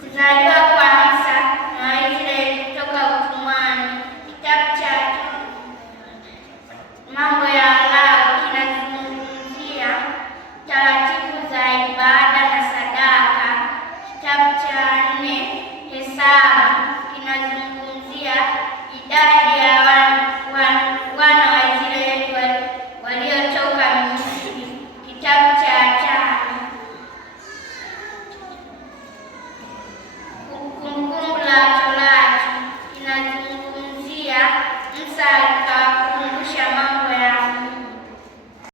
Kuzaliwa kwa Musa na Waisraeli kutoka utumwani. Kitabu cha Mambo ya Walawi kinazungumzia taratibu za ibada na sadaka. Kitabu cha 4 Hesabu kinazungumzia idadi ya wana wa Israeli waliotoka Misri. Kitabu cha 5 Kumbukumbu la Torati kinazungumzia Musa